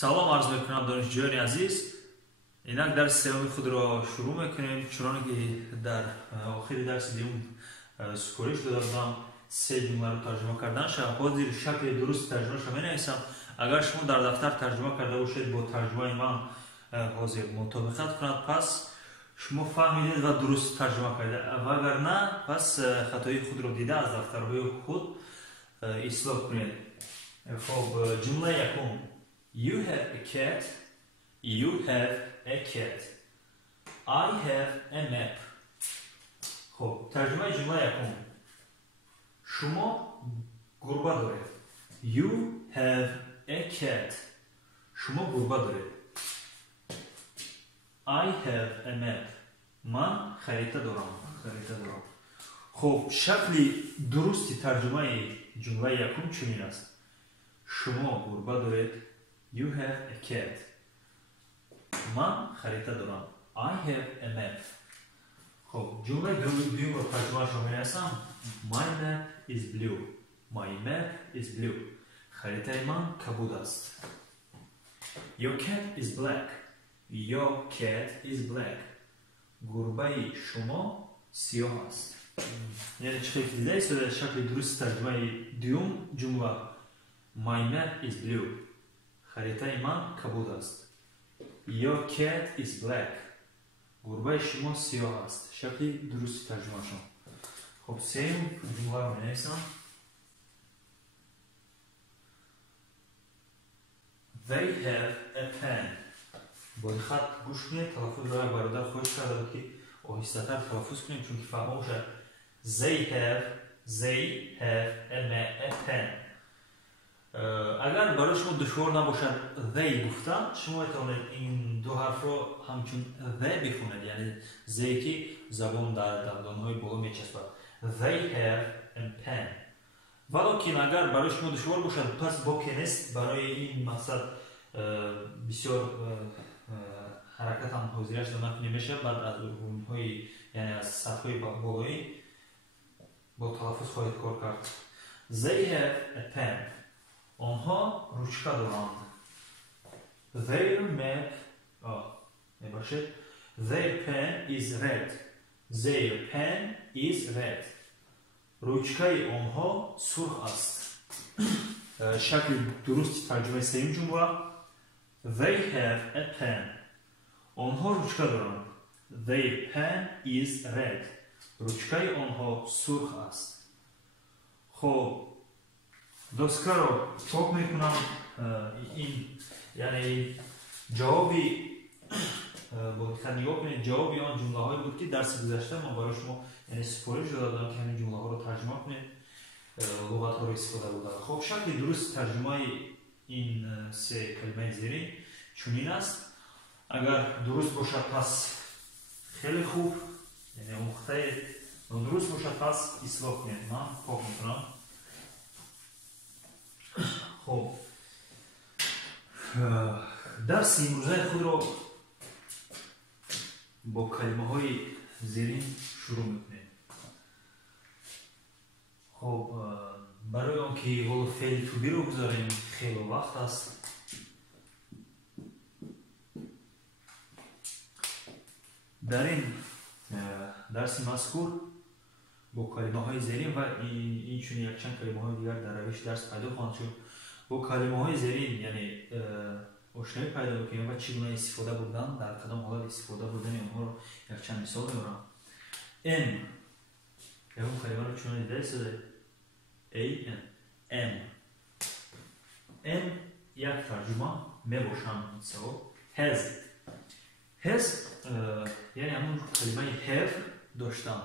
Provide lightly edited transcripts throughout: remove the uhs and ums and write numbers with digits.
سلام عرض میکنم دانشجویان عزیز. اینک درس سوم خود را شروع میکنیم. چنانکه در آخر درس دیگه سفارش داده بودم 3 جمله رو ترجمه کردن شد. باز زیر شکل درست ترجمه شو می‌نویسم. اگر شما در دفتر ترجمه کرده باشید با ترجمه من حاضر مطابقت کنید، پس شما فهمیدید و درست ترجمه کردید. و اگر نه، پس خطای خود رو دیده از دفترهای خود اصلاح کنید. خب جمله یکم: You have a cat. You have a cat. I have a map. خب ترجمه جمله یکم: شما گربه دارید. You have a cat. شما گربه دارید. I have a map. من خریطه دارم. خب شکل درستی ترجمه جمله یکم چنین است: شما گربه دارید. You have a cat. من خریطه دارم. I have a map. خب جمله دوم رو ترجمه شما می‌نویسم. My map is blue. My map is blue. خریطه من کبود است. Your cat is black. Your cat is black. گربه شما سیاه است. یعنی چه شکلی است؟ شکل درست ترجمه دوم جمله My map is blue. خریطه من کبود است. Your cat is black. گربه شما سیاه است. شکل درست ترجمه شما. خب سوم جمله رو می‌نویسم. They have a pen. با این خط گوش کنید. تلفظ را برادر خواهش کرده بود که آهسته‌تر تلفظ کنیم چون که فهمه باشد. They have a pen. اگر برای شما دشوار نباشد they گفتن، شما میتونید این دو حرف رو همچون they بخونید، یعنی they که زبان در دندانهای بالا میچسبد. They have a pen. ولیکن اگر برای شما دشوار باشد پس باقی نیست. برای این مقصد بسیار حرکت هم حاضرش دادن نمیشه. بعد از اونهای یعنی از سطحهای بالایی با تلفظ خواهید کار کرد. They have a pen. آنها روچکه دارند. Their map میباشد. Their pen is red. Their pen is red. روچکه آنها سرخ است. شکل درست ترجمه سوم جمله They have a pen. آنها روچکه دارند. Their pen is red. روچکه آنها سرخ است. خب دوسکه رو چاپ میکنم. این یعنی جوابی با دقت نگاه کنید. جوابی آن جمله هایی بود که درس گذشته من برای شما یعنی سفارش دادم که همین جمله ها رو ترجمه کنید، لغت ها رو استفاده بودم. خب شکل درست ترجمه این سه کلمه زیرین چنین است. اگر درست باشد پس خیلی خوب، یعنی مخطئ درست باشد پس اصلاح کنید. من پاک میکنم. خب درس امروزه خود رو با کلمه های زیرین شروع میکنیم. خب برای آنکه حالا فعل تو بی رو بذاریم خیلی وقت است. در این درس مذکور با کلمه های زیرین و این چون یک چند کلمه های دیگر در روش درس پیدا خواهند شد. با کلمه های زیرین یعنی آشنایی پیدا بکنیم و چگونه استفاده بودن، در کدام حالت استفاده بودن اونها رو یک چند مثال میارم. M اون کلمه رو چون دیده شده M یک ترجمه میباشم مثال has یعنی همون کلمه have داشتن.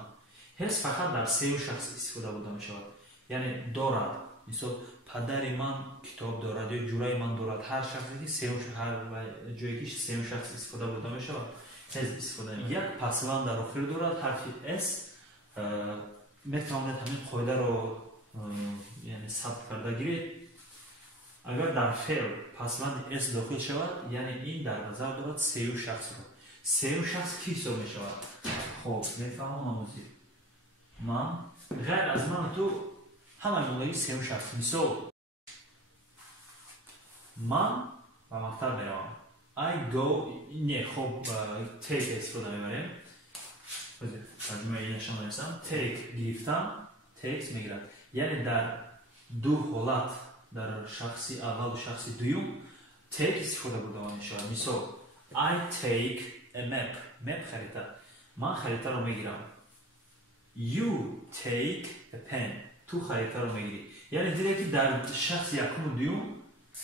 has فقط در سه شخص استفاده بوده می شود. یعنی دارد، مثلا پدر من کتاب دارد یا جورای من دارد. هر شخصی که سه هر جایی که سه شخص استفاده بوده می شود has استفاده. یک پسوند در آخر دارد حرف s. میتوانید همین قاعده رو یعنی ثبت کرده گیرید. اگر در فعل پسوند s داخل شود یعنی این در نظر دارد سه شخص رو. سه شخص کی حساب می شود؟ خب میفهمم آموزی من غیر از من تو همه جمله سه شخص. مثال من و مکتب میروم. I go نه خب take استفاده میبریم. ترجمه این نشان میرسم. take گرفتم takes میگیرد. یعنی در دو حالت در شخصی اول و شخصی دوم take استفاده بوده میشود. مثال I take a map خریطه. من خریطه رو میگیرم. You take a pen. تو خریطه رو میگیری. یعنی دیگه در شخص یکم و دوم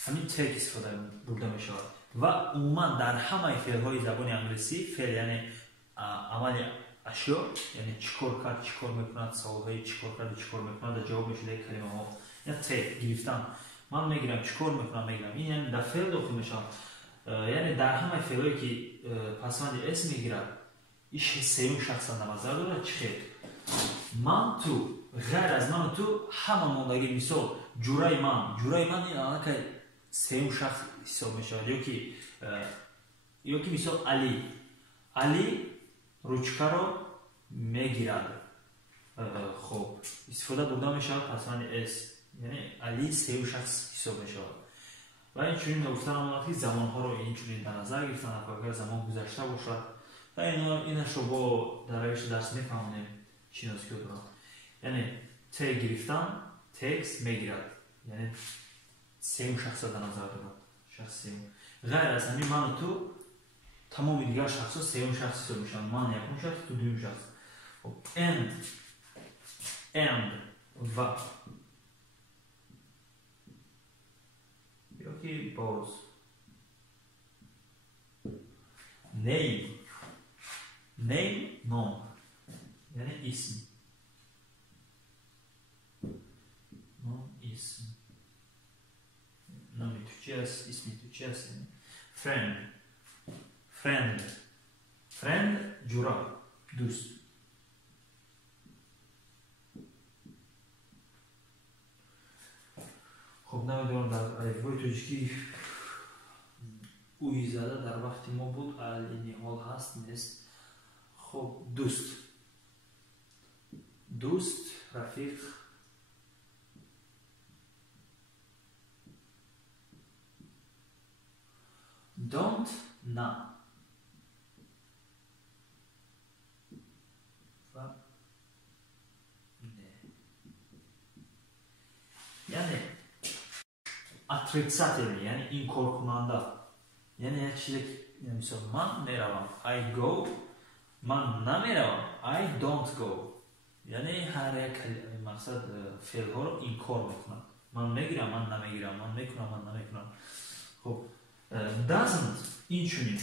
همین take استفاده بوده میشود. و عموما در همه فعل‌های زبان انگلیسی فعل یعنی عمل اشیا یعنی چیکار کرد چیکار میکند سوال‌های چیکار کرد چیکار میکند جواب میشه کلمه ها یا take گرفتم من میگیرم چیکار میکنم میگیرم این یعنی در فعل داخل میشم یعنی در همه فعلایی که پسوند اسم میگیرد ایش سوم شخص در نظر دارد چی من تو غیر از من تو همه موندگی مثال جورای من این علاقه سوم شخص حساب میشود یا که مثال علی روچکه رو میگیرد. خب استفاده بوده میشود پسوند اس یعنی علی سوم شخص حساب میشود. و این چنین گفتن آمد که زمان ها رو این چنین در نظر گرفتن اگر زمان گذشته باشد و اینش رو با در روش درس میفهمونیم چی نزدیک دارم. یعنی تی گرفتن تکس میگیرد یعنی سوم شخص در نظر دارد شخص سوم. غیر از همین من و تو تمام دیگر شخص ها سوم شخص حساب میشن. من یکم شخص تو دوم شخص. and و یا که باز name نام یعنی اسم نام اسم نامی تو چی است اسمی تو چی است friend جورا دوست. خب نمیدونم در الفبای تاجیکی اوی زده در وقتی ما بود این حال هست نیست. خب دوست رفیق don't نه و نه یعنی отрицательный یعنی این کار کننده یعنی یک چیزی مثلا من میروم I go من نمیروم I don't go یعنی هر یک مقصد فعل ها رو این کار میکنند. من میگیرم من نمیگیرم من میکنم من نمیکنم. خب doesn't این چونین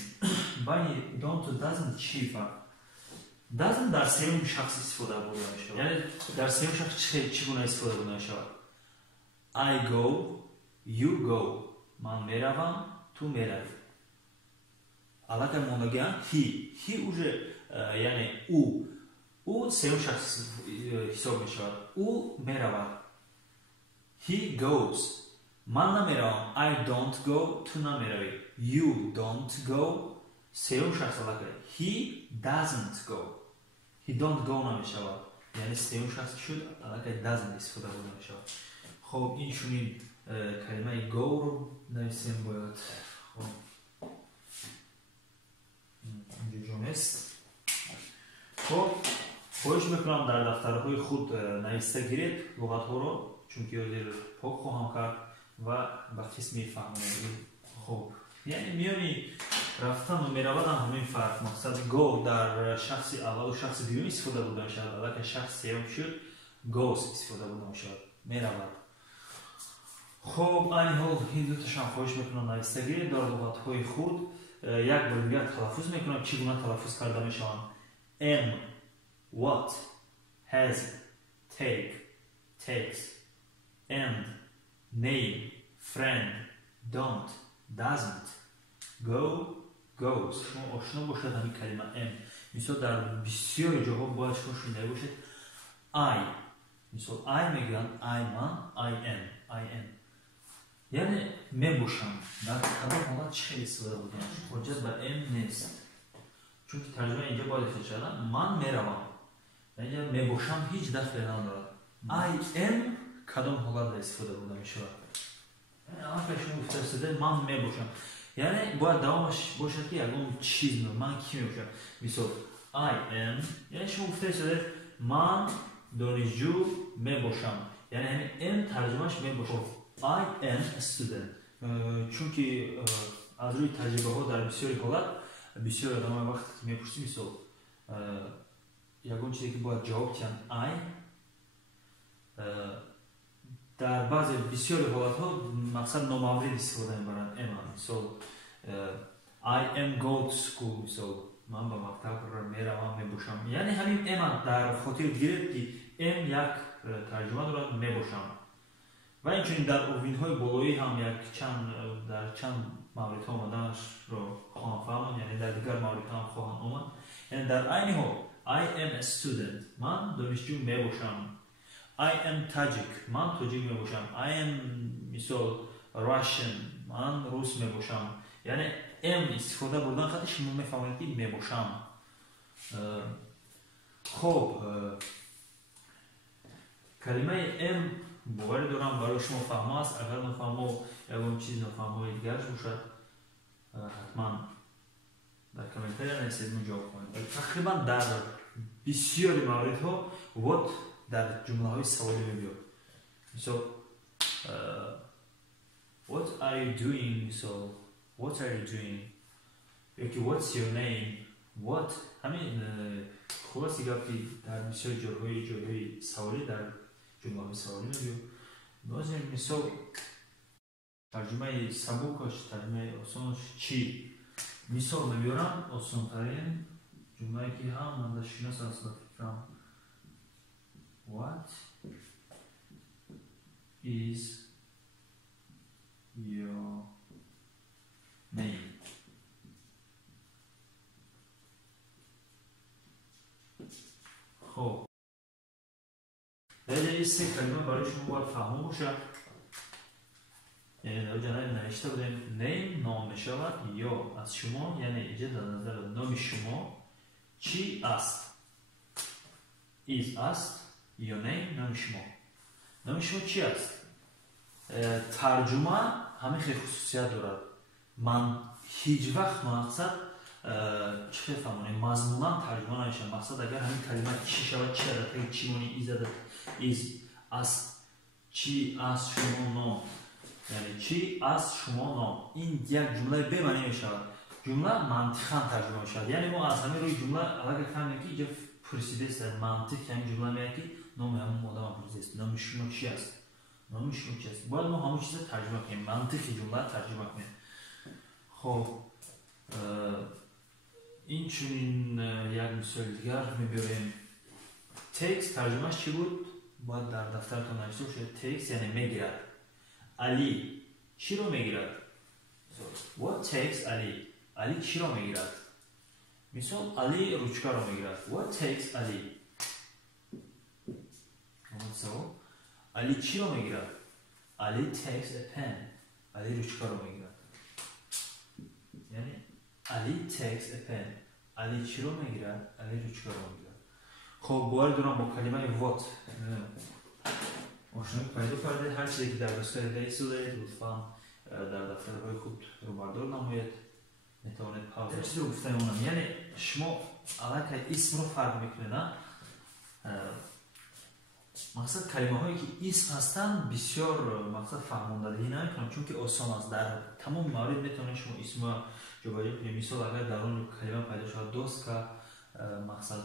بین don't و doesn't چی فرق؟ doesn't در سوم شخص استفاده بوده میشود یعنی در سوم شخص چی گونه استفاده بوده میشود. I go you go من میروم تو میروی. علاقه مونگیان he уже یعنی او سوم شخص حساب میشود. او میرود he goes من نمیروم I don't go تو نمیروی. you don't go سوم شخص علاقه he doesn't go he don't go نمیشود یعنی سوم شخص شد علاقه doesn't استفاده بوده میشود. خب این چونین کلمه go رو نویسیم باید. خب اینجا جونست. خب خواهش میکنم در دفترهای خود نوشته گیرید لغت ها رو چون که یادی پاک خواهم کرد و به قسمی فهمونیم. خب یعنی میانی رفتن و میروادن همین فرق مقصد go در شخصی اول و شخص دوم استفاده بوده میشود ولی که شخص سوم شد goes استفاده بوده میشود میرود. خب این حال این دو تاشم خواهش میکنم نوشته گیرید در لغت های خود یک بار دیگر تلفظ میکنم چگونه تلفظ کرده میشوند. am what has take takes and name friend don't doesn't go goes. شما آشنا باشد همین کلمه am مثلا در بسیاری جاها باید شما شنیده باشید I مثلا I میگن I من I am یعنی میباشم در کدام حالت چه استفاده بودیم حجت بر am نیست چون که ترجمه اینجا باید خیلی شدن من میروم اینجا میباشم هیچ دخلی ندارد. I am کدام حالت استفاده بوده میشود آخه شما فرستاده من میباشم، یعنی باید دوامش باشد که یکم چیز من کی میباشم. مثال I am، یعنی شما فرستاده من دانشجو میباشم، یعنی همین am ترجمهش میباشم. I am a student. چون که از روی تجربه ها در بسیاری حالت بسیار آدم وقت میپرسیم مثال یکم چیزی که باید جواب تیم I در بعضی بسیاری حالت ها مقصد نامورد استفاده میبرند اما. مثال I am go to school، مثال من به مکتب میروم میباشم، یعنی همین اما در خاطر گیرد که ام یک ترجمه دارد میباشم. و اینچنین در اوین های بالایی هم در چند مورد ها آمدنش را خواهم فهمون، یعنی در دیگر مورد هم خواهم آمد. یعنی در عین حال I am a student، من دانشجو میباشم. I am Tajik، من تاجیک میباشم. I am مثال Russian، من روس میباشم. یعنی ام استفاده بردن خاطر شما میفهمید که میباشم. خب کلمه ام باوری دارم برای شما فهمه است. اگر نفهمه یکم چیز نفهمه دیگرش باشد حتما در کامنتاری نویسید جواب کنید. تقریبا در بسیاری موارد ها what در جمله های سوالی میبید. مثال what are you doing، مثال what are you doing، یا که what's your name، what همین خلاصی گفتی در بسیار جاهای سوالی در جمله های سوالی میبید. نازم مثال ترجمه سبوکش ترجمه آسانش چی؟ مثال میبیارم آسان ترین جمله که هم من در شناس اصلا فکرم What is your name؟ خب در این سه کلمه برای شما باید فهمون باشد. یعنی در جنبه نوشته بودیم name نام میشود یا از شما، یعنی اینجا در نظر نام شما چی است، is است، یا name نام شما. نام شما چی است؟ ترجمه همه خیلی خصوصیت دارد. من هیچ وقت مقصد چه فهمونیم مضمونا ترجمه نمیشم. مقصد اگر همین کلمه چی شود چی عدد چی مونی is است، چی از شما نام، یعنی چی از شما نام. این یک جمله به معنی می شود. جمله منطقاً ترجمه می شود. یعنی ما از همین روی جمله اگر فهمیم که اینجا پرسیده است منطق همین جمله میگه که نام همون آدم پرسیده است نام شما چی است، نام شما چی است. باید ما همون چیز ترجمه کنیم، منطق جمله ترجمه کنیم. خب این چنین یک مثال دیگر میبریم. تکست ترجمهش چی بود؟ باید در دفترتون نوشته باشه. تکست یعنی میگیرد. علی چی رو میگیرد؟ What takes علی؟ علی چی رو میگیرد؟ مثال علی روچکا رو میگیرد. What takes علی؟ علی چی رو میگیرد؟ علی takes a pen. علی روچکا رو میگیرد. یعنی علی takes a pen. علی چی رو میگیرد؟ علی روچکا رو میگیرد. خب باید دارم با کلمه what آشنایی پیدا کرده. هر چیزی که در دستگاه دیکس دارید لطفا در دفترهای خود رو بردار نمایید. میتوانید پاور چیزی رو گفته اونم. یعنی شما علاقه اسم رو فرق میکنه نه. مقصد کلمه هایی که اسم هستن بسیار مقصد فهماندهی نمیکنم چون که آسان است. در تمام موارد میتونید شما اسم رو جابجا کنید. مثال اگر در اون کلمه پیدا شود دوسکا، مقصد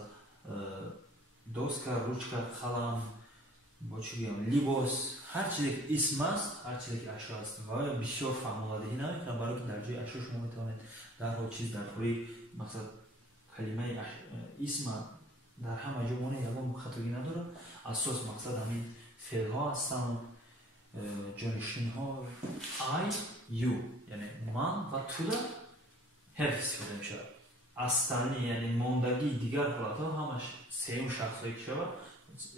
دوسکا، روچکا، قلم، با چی بگم لیباس، هر چیزی که اسم است، هر چیزی که اشیا است و بسیار فهماندهی نمیکنم برای که در جای اشیا شما میتونید در هر چیز در خوری مقصد کلمه اسم در همه جا مونه یکم خطایی نداره. اساس مقصد همین فعل ها هستن، جانشین ها I, you یعنی من و تو در حرف استفاده می شود. استانی یعنی ماندگی دیگر حالت ها همش سیم شخص هایی که شود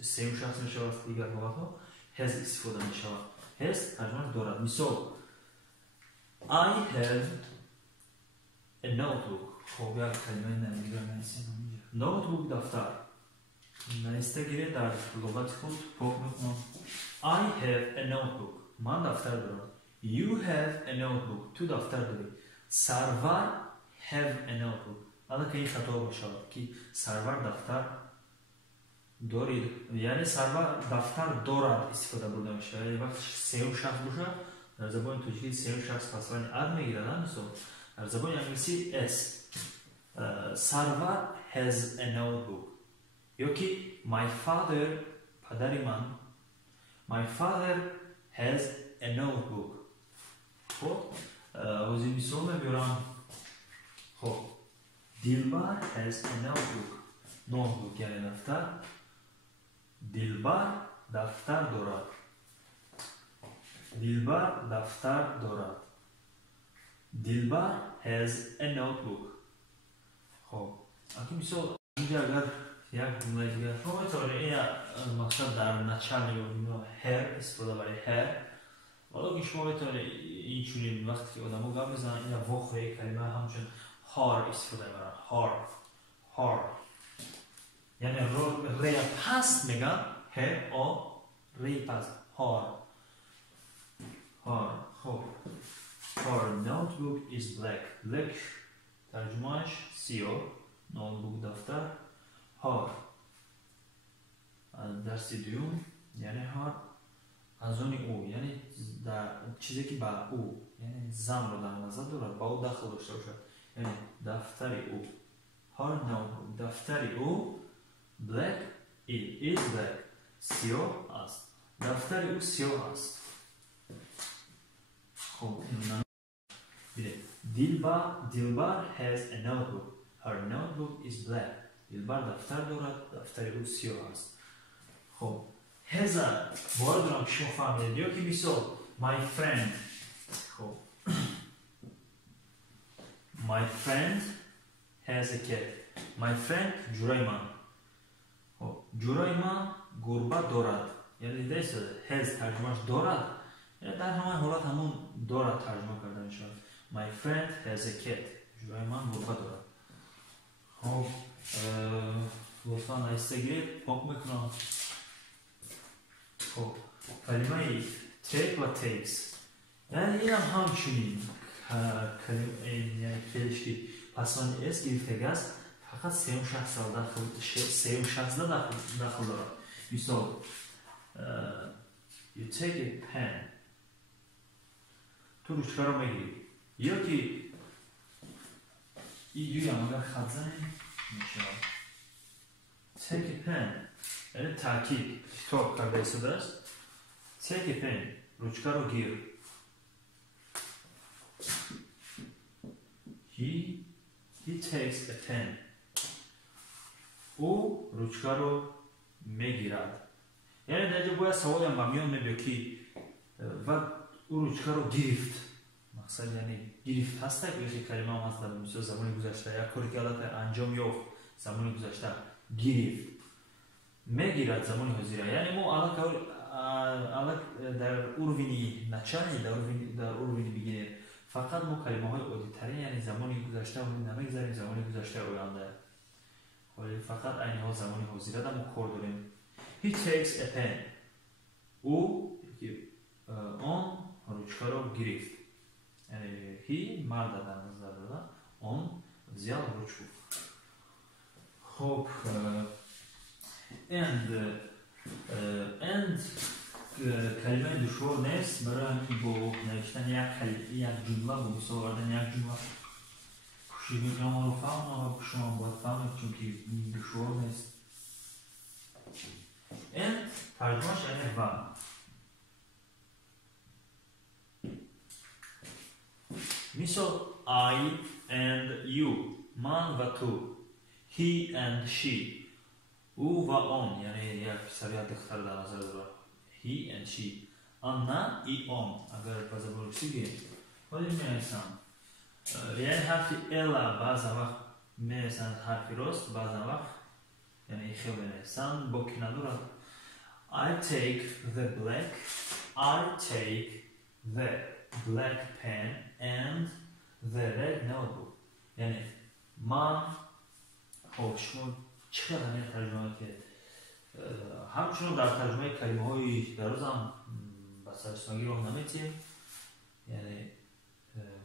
سیم شخص می شود. دیگر حالت ها has استفاده می شود. has ترجمه دارد. مثال I have a notebook. خب یک کلمه نمیگه نمیسیم notebook دفتر نوشته گیره در لغت خود پاک میکنم. I have a notebook. من دفتر دارم. You have a notebook. تو دفتر داری. سرور have a notebook. حالا که این خطا باشه که سرور دفتر دارید، یعنی سرور دفتر دارد استفاده برده میشه. یعنی وقت سه شخص باشه در زبان ترکی سه شخص پسوانی اد میگیرن. در زبان انگلیسی s. سرور has a notebook. یا که my father پدر من my father has a notebook. خب حوزی مثال میبرم. خب دلبر has a notebook یعنی دفتر. دلبر دفتر دارد. دلبر دفتر دارد. دلبر has a notebook. خب اگه مثال اینجا اگر یک جمله دیگه شما میتونید این مقصد در نچل میگویم هر استفاده برای هر. حالا که شما میتونید این چونین وقتی که آدمو گپ بزنن این واقعی کلمه همچون هار استفاده میبرن. هار یعنی ری پست میگن هر آ ری پست هار. خب her notebook is black ترجمهش سیاه. notebook دفتر. هار درس دوم یعنی هار از اون او یعنی در چیزی که با او یعنی زن رو در نظر دارد با او داخل داشته باشد یعنی دفتر او. هر notebook دفتر او black is black سیاه است. دفتر او سیاه است. خب دلبر has a notebook. Her notebook is black. دلبر دفتر دارد. دفتر او سیاه است. خب هزار باید دارم که شما فهمیدید. یا که مثال my friend. خب my friend has a cat. my friend جورای من. خب جورای من گربه دارد. یعنی دیده has ترجمهش دارد یعنی در همان حالت همون دارد ترجمه کرده میشه. my friend has a cat. جورای من گربه دارد. خب لطفا ایسته گیرید پاک میکنم. خب کلمه take و takes یعنی این هم همچنین یعنی فعلش که پسوانی اس گرفتگی است فقط سه شخص داخل دارد. مثال you take a pen تو روچکه رو میگیری. یا که این هم اگر خط زنیم میشه take a pen یعنی تاکید خطاب کرده ایستاده است. take a pen روچکه رو گیر. he takes a pen او روچکه رو میگیرد. یعنی در اینجا باید سوال هم بمیان میبید که و او روچکه رو گرفت. مقصد یعنی گرفت هسته که یک کلمه هم هست در مثل زمان گذشته یک کاری که حالت انجام یافت زمان گذشته گرفت. میگیرد زمان حاضره یعنی ما الان در اروینی نچانی در اروینی بگیریم فقط ما کلمه های عادی ترین یعنی زمان گذشته رو نمیگذاریم زمان گذشته آینده ولی فقط اینها زمان حاضره در ما کار داریم. he takes a pen او آن روچکه رو گرفت یعنی he مرد در نظر داده آن زیاد روچکو. خب and کلمه دشوار نیست برای همین با نوشتن یک جمله با مثال آوردن یک جمله کوشش میکنم آن رو فهمم و شما باید فهمید چون که دشوار نیست. and ترجمهش یعنی و. مثال I and you من و تو. he and she او و آن یعنی یک پسر یا دختر در نظر دارد. he and she آن نه ای آن اگر باز بروسی گیم ولی میرسم یعنی حرفی الا بعض وقت میرسن حرفی راست بعض وقت یعنی خیلی میرسن با که ندارد. I take the black pen and the red notebook یعنی من خب شما چقدر همین ترجمه که همچنان در ترجمه کلمه های دراز هم بسرستانگی رو نمیتیم یعنی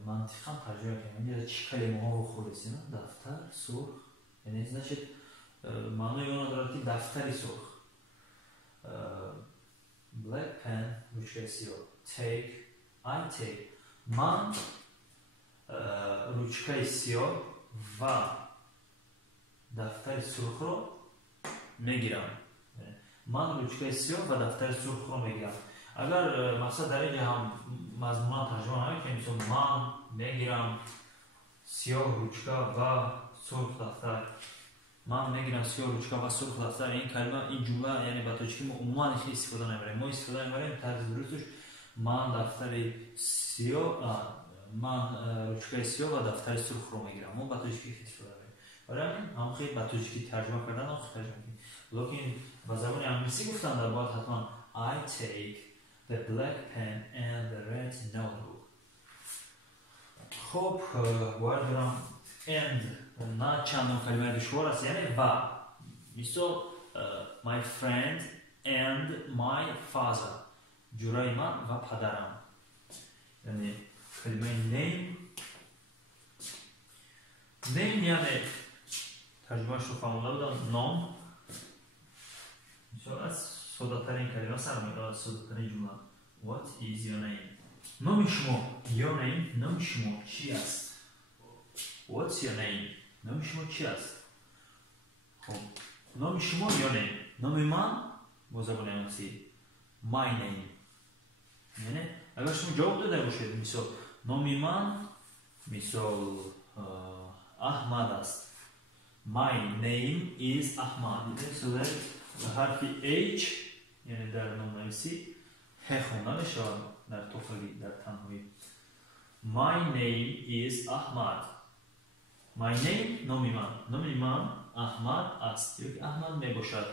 منطقا ترجمه کنیم یعنی چی کلمه ها رو خورسیم دفتر سرخ یعنی значит معنی اون داره که دفتری سرخ black pen رучка سیاه take I take من رучка سیاه و دفتر سرخ رو میگیرم من رучка سیاه و دفتر سرخ رو میگیرم اگر مقصد در اینجا هم مضمون ترجمه نمیکنیم مثلا من میگیرم سیاه رучка و سرخ دفتر من میگیرم سیاه رучка و سرخ دفتر این کلمه این جمله یعنی با توجه که ما عموما استفاده نمیبریم ما استفاده نمیبریم طرز درستش من دفتر سیاه من رучка سیاه و دفتر سرخ رو میگیرم ما با توجه که استفاده نمیبریم برای هم خیلی با توجه که ترجمه کردن هم ترجمه کنیم لیکن با زبان انگلیسی گفتن در باید حتما I take the black pen and the red notebook. خب باید برم and نه چندم کلمه دشوار است یعنی و مثل my friend and my father جورای من و پدرم یعنی کلمه name یعنی ترجمهش رو فهمونده بودم نام مثل از ساده‌ترین کلمه سر میاد از ساده‌ترین جمله What is your name? نام شما your name نام شما چی است؟ What's your name? نام شما چی است؟ خب نام شما your name نام من با زبان انگلیسی my name یعنی اگر شما جواب داده باشید مثل نام من مثل احمد است My name is احمد مثل حرفی H یعنی در نام نویسی ه خونده میشود در توفلی در تنهایی My name is احمد My name نام من احمد است یا احمد می باشد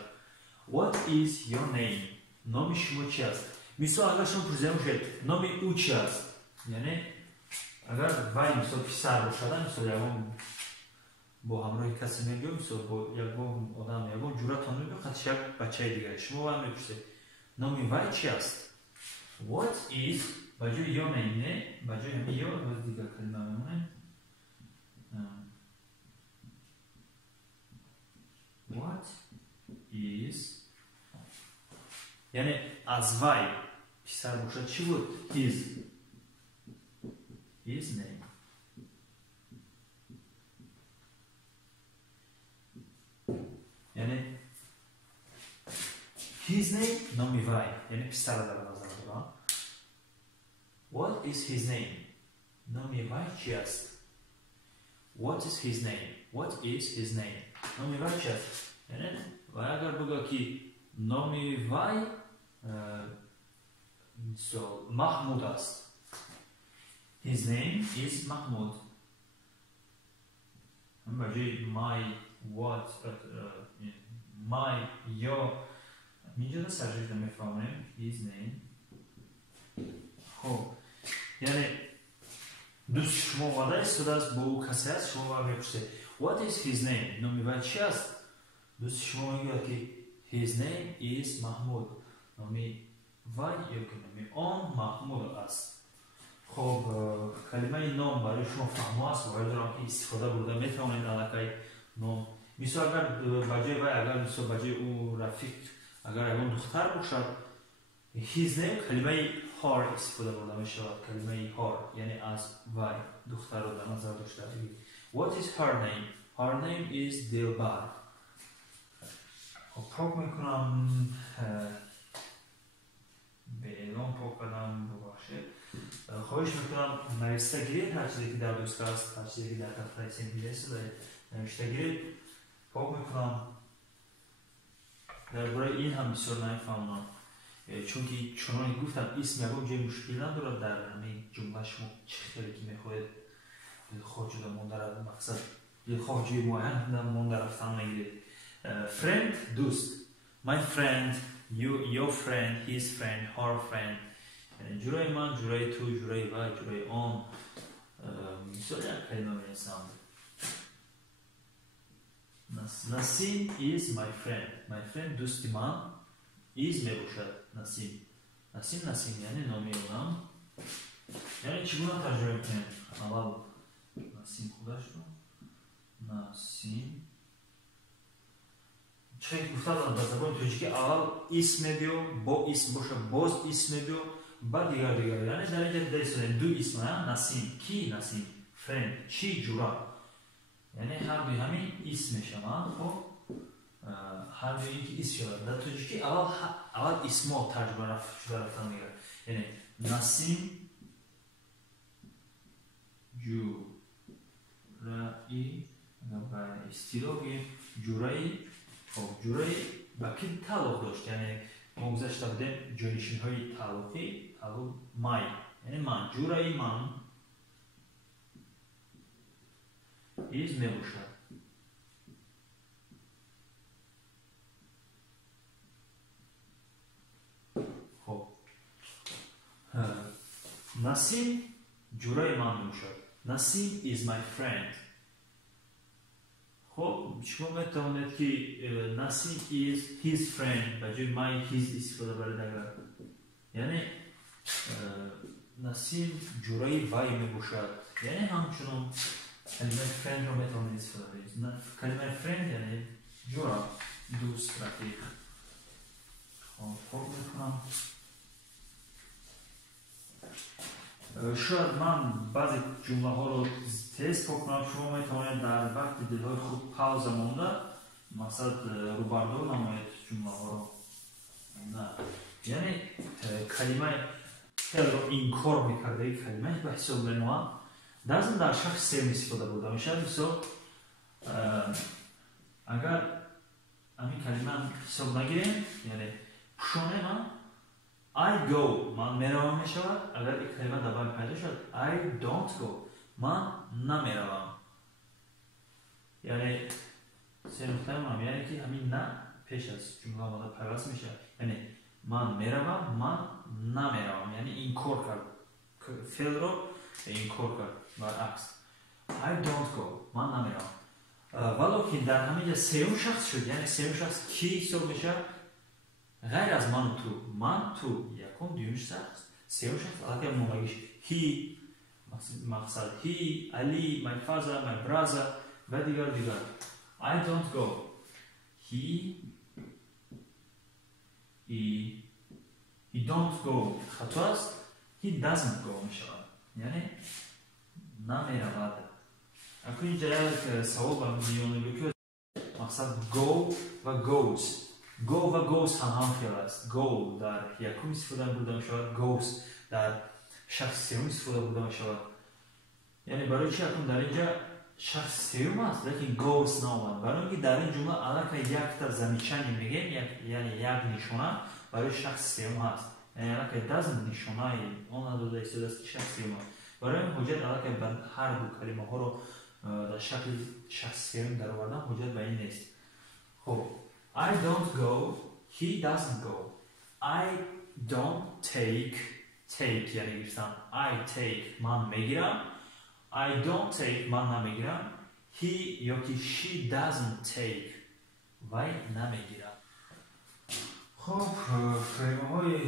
What is your name نام شما چی است مثل اگر شما پرسیده باشید نام او چی است یعنی اگر وای مثل پسر باشد مثل یکم با همراه کسی میگه مثل با یکم آدم یکم جورتان میگه خودش یک بچه دیگه شما وای میپرسید نام وای چی است What is بجای یا نه بجای همه یا باز دیگه کلمه میمونه What is یعنی از وای پسر باشد چی بود his name یعنی his name نامی وای یعنی پسر در نظر دارم What is his name نامی وای چی است What is his name What is his name نامی وای چی است یعنی و اگر بگه که نامی وای محمود است His name is محمود بجای my what my your اینجا سرجیت میفهمیم his name خب یعنی دوست شما واده استفاده است با او کسی است شما میپرسید what is his name نامی وای چی است دوست شما میگه که his name is محمود نامی وای یا که نامی آن محمود است خب کلمه نام برای شما فهمه است باید دارم که استفاده برده میتوانید علاقه نام مثل اگر بجای وای اگر مثل بجای او رفیق اگر اگر دختر باشد his name کلمه هار استفاده برده می شود کلمه هار یعنی از وای دختر رو در نظر داشته what is her name her name is دلبر خب پاک میکنم به اعلام پاک کنم ببخشید خواهش میکنم نوشته گیرید هر چیزی که در دوست است هر چیزی که در دفتر سنگیلیس نوشته گیرید پاک میکنم درباره این هم بسیار نمیفهمم چون که چنان گفتم اسم یکم جای مشکل ندارد در همین جمله شما چه خیلی که میخواید دلخواه جدا مونده مقصد دلخواه جای معین مونده رفتن نگیرید friend دوست my friend your friend his friend her friend یعنی جورای من جورای تو جورای و جورای آن مثال یک کلمه می‌نویسم Nasim is my friend دوستی من is میباشد نسیم یعنی نامی اونم یعنی چگونه ترجمه میکنیم؟ اول نسیم خودش رو نسیم چه گفتم در زبان تاجیکی اول اسم میدیو با اسم باشه باز اسم میدیو بعد دیگر یعنی در اینجا دیگه دو اسم ها نسیم کی نسیم فرند چی جورا یعنی هر دوی همین اسم میشه خب هر دوی اینکه اسم شده در تاجیکی اول اسم ترجمه شده رفتن میگه یعنی نسیم جورایی با استیلو بگیم جورایی خب جورایی با کی تعلق داشت یعنی ما گذاشته بودیم جانشین های تعلقی تعلق مای یعنی من جورایی من ایز میباشد خب نسیم جورایی من میباشد نسیم is my friend خب شما میتوانید که نسیم is his friend بجای my his استفاده برید اگر یعنی نسیم جورایی وای میباشد یعنی همچنان کلمه friend رو میتوانید استفاده برید کلمه friend یعنی جورا دوست رفیق خب میکنم شاید من بعضی جمله ها رو تست کنم شما میتوانید در وقت دلهای خود پاوزه مونده مقصد رو بردار نمایید جمله ها رو نه یعنی کلمه فعل رو انکار میکرده کلمه به حساب منوع دازم در شخص سوم استفاده بوده میشه مثال اگر همین کلمه حساب نگیریم یعنی پشونه من I go من میروم میشود اگر این کلمه دوباره پیدا شد I don't go من نمیروم یعنی سه نقطه من یعنی که همین نه پیش از جمله آمده پیوست میشه یعنی من میروم من نمیروم یعنی این کار کرد فعل رو این کار کرد برعکس I don't go من نمیروم ولی که در همین سوم شخص شد یعنی سوم شخص کی حساب میشه غیر از من تو یکم دوم شخص سوم شخص اگر ما بگیم he مقصد he Ali my father my brother و دیگر I don't go he don't go خطا است he doesn't go میشود یعنی نمیرود اکنون اینجا یک سوال به میونه بکنید مقصد go و goes go و goes هم خیال است go در یکم استفاده بوده میشود goes در شخص سوم استفاده بوده میشود یعنی برای چی اکنون در اینجا شخص سوم است لیکن goes نامد برای اینکه در این جمله علاقه یک تا زمیچنی میگیم یعنی یک نشانه برای شخص سوم هست یعنی علاقه doesn't نشانه اون نداده استفاده است شخص سوم برای این حجت علاقه به هر دو کلمه ها رو در شکل شخص سوم در آوردن حجت به این نیست خب I don't go he doesn't go I don't take یعنی گرفتم I take من میگیرم I don't take من نمیگیرم he یا که she doesn't take وی نمیگیرم خب کلمه های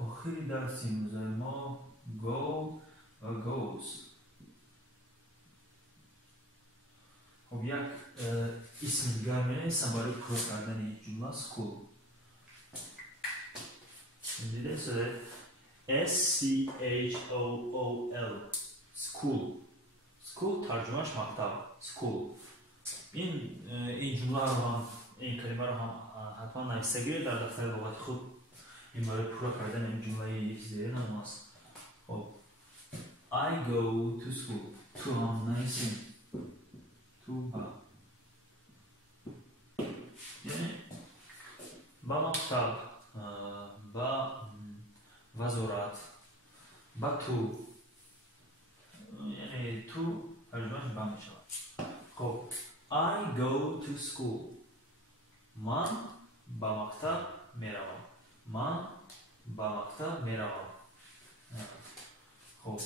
آخری درس امروز ما go و goes خب یک اسم دیگر می‌نویسم برای پر کردن این جمله school دیده شده SCHOOL school ترجمهش مکتب school این جمله رو هم این کلمه رو هم حتما نویسته گیرید در دفتر لغت خود این برای پر کردن این جمله یکی زیر نام است خب I go to school تو هم نویسیم تو با یعنی با مکتب با وزارت با تو یعنی تو ترجمهش با میشود خب I go to school من با مکتب میروم من با مکتب میروم خب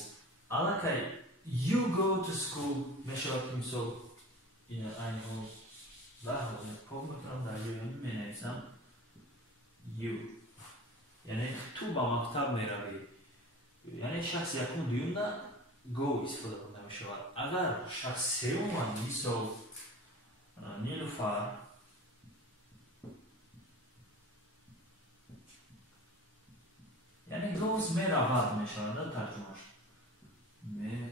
علاقه you go to school میشود مثال این اینو لحظه پاک میکنم در جایی می نویسم you یعنی تو با مکتب میروی یعنی شخص یکم دویم نه go استفاده برده می شود. اگر شخص سوم مثال نیلوفر یعنی goes می رود می شود در ترجمهش می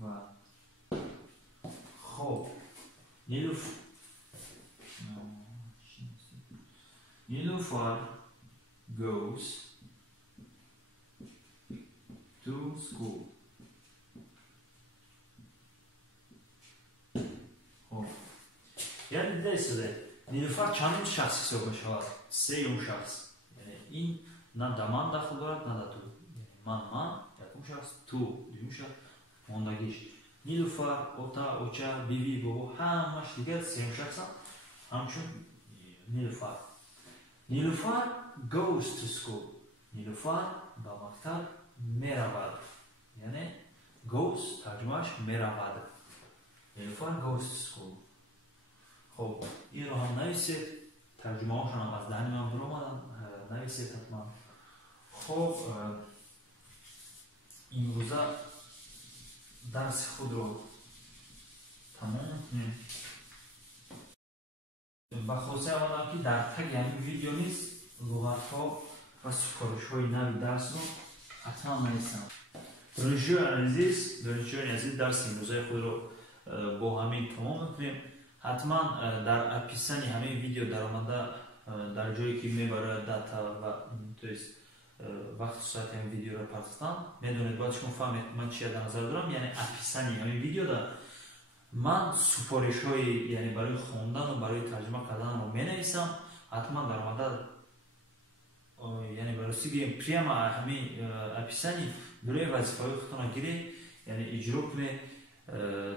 رود. خب نیلوفر goes to school. خب یعنی دیده ایستاده نیلوفر چند شخصی حساب می شود؟ سه شخص. یعنی این نه در من داخل دارد نه در تو. یعنی من یکم شخص، تو دوم شخص، ماندگیش. نیلوفر، اوتا، اوچا، بیوی، بابا همش دیگر سه شخص همچون نیلوفر. نیلوفر goes to school. نیلوفر با مکتب می رود. یعنی goes ترجمهش می رود. نیلوفر goes to school. خب این رو هم نویسید. ترجمه هاشون هم از دهن من برو آمدن. نویسید حتما. خب این روزه درس خود رو تمام کنیم. با خواستم آمدم که در تگ همین ویدیو نیست لغت ها و سفارش های نوی درس رو حتما نویسم. دانشجویان عزیز درس امروزه خود رو با همین تمام میکنیم. حتما در اپیسنی همین ویدیو در آمده در جایی که میبره داتا و وقت ساعت همین ویدیو رو پرستم میدونید باید شما فهمید من چیه در نظر دارم. یعنی اپیسنی همین ویدیو در من سفارش های یعنی برای خوندن و برای ترجمه کردن رو می نویسم. حتما در آمده یعنی برای سیگیم پریم همین اپیسنی برای وظیفه های خودتون گیری یعنی اجرا کنید.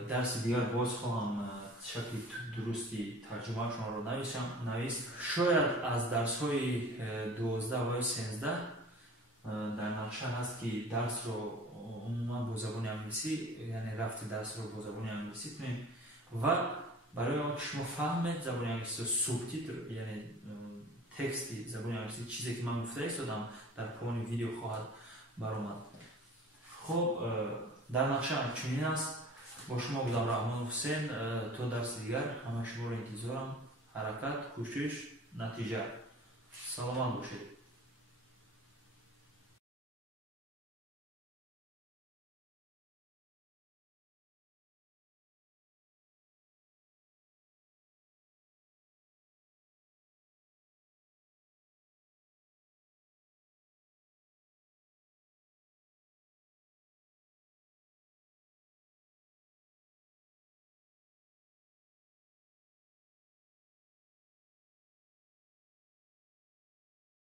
درس دیگر باز خواهم شکل درستی ترجمه شما رو نویست. شاید از درس های 12 و 13 در نقشه هست که درس رو عموما با زبان انگلیسی یعنی رفت درس رو با زبان انگلیسی کنیم و برای آنکه شما فهمید زبان انگلیسی رو سوبتیتر یعنی تکستی زبان انگلیسی چیزی که من گفته ایستادم در پایان ویدیو خواهد برآمد. خب در نقشه چنین است. با شما بودم رحمان حسین. تا درس دیگر همه شما رو انتظارم. حرکت، کوشش، نتیجه. سلامت باشید.